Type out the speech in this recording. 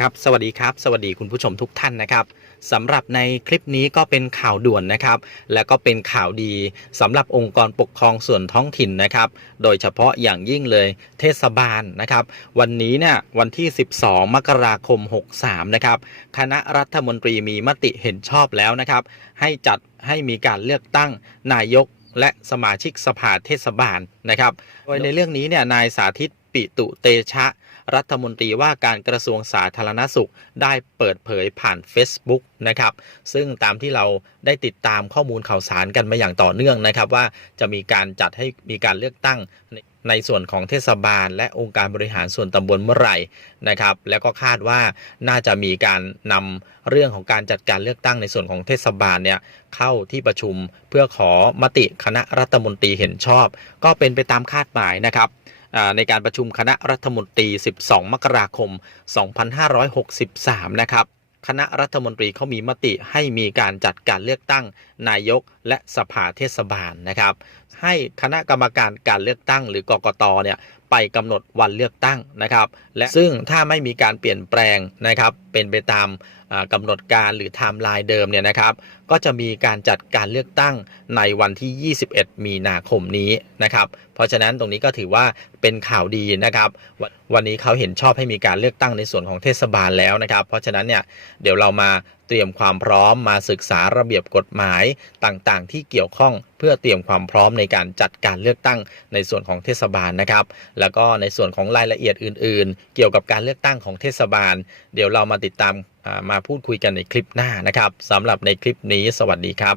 ครับสวัสดีครับ สวัสดีคุณผู้ชมทุกท่านนะครับสำหรับในคลิปนี้ก็เป็นข่าวด่วนนะครับ และก็เป็นข่าวดีสำหรับองค์กรปกครองส่วนท้องถิ่นนะครับ โดยเฉพาะอย่างยิ่งเลยเทศบาลนะครับ วันนี้เนี่ยวันที่ 12 มกราคม 63 นะครับ คณะรัฐมนตรีมีมติเห็นชอบแล้วนะครับ ให้จัดให้มีการเลือกตั้งนายกและสมาชิกสภาเทศบาลนะครับ โดยในเรื่องนี้เนี่ยนายสาธิตปิตุเตชะ รัฐมนตรีว่าการกระทรวงสาธารณสุขได้เปิดเผยผ่าน Facebook นะครับ ซึ่งตามที่เราได้ติดตามข้อมูลข่าวสารกันมาอย่างต่อเนื่องนะครับ ว่าจะมีการจัดให้มีการเลือกตั้งในในส่วนของเทศบาล และองค์การบริหารส่วนตำบลเมื่อไหร่นะครับ แล้วก็คาดว่าน่าจะมีการนำเรื่องของการจัดการเลือกตั้งในส่วนของเทศบาลเนี่ยเข้าที่ประชุมเพื่อขอมติคณะรัฐมนตรีเห็นชอบ ก็เป็นไปตามคาดหมายนะครับ ในการประชุมคณะรัฐมนตรี 12 มกราคม 2563 นะครับ คณะรัฐมนตรีเขามีมติให้มีการจัดการเลือกตั้งนายกและสภาเทศบาลนะครับ ให้คณะกรรมการการเลือกตั้งหรือกกตเนี่ยไปกำหนดวันเลือกตั้งนะครับ และซึ่งถ้าไม่มีการเปลี่ยนแปลงนะครับ เป็นไปตามอ่ากำหนดการหรือไทม์ไลน์เดิมเนี่ยนะครับ ก็จะมีการจัดการเลือกตั้งในวันที่ 21 มีนาคมนี้นะครับ เพราะฉะนั้นตรงนี้ก็ถือว่าเป็นข่าวดีนะครับ วันนี้เขาเห็นชอบให้มีการเลือกตั้งในส่วนของเทศบาลแล้วนะครับ เพราะฉะนั้นเนี่ยเดี๋ยวเรามาเตรียมความพร้อมมาศึกษาระเบียบกฎหมายต่างๆ ที่เกี่ยวข้องเพื่อเตรียมความพร้อมในการจัดการเลือกตั้งในส่วนของเทศบาลนะครับ แล้วก็ในส่วนของรายละเอียดอื่น ๆ เกี่ยวกับการเลือกตั้งของเทศบาล เดี๋ยวเรามาติดตามมาพูดคุยกันในคลิปหน้านะครับสำหรับในคลิปนี้สวัสดีครับ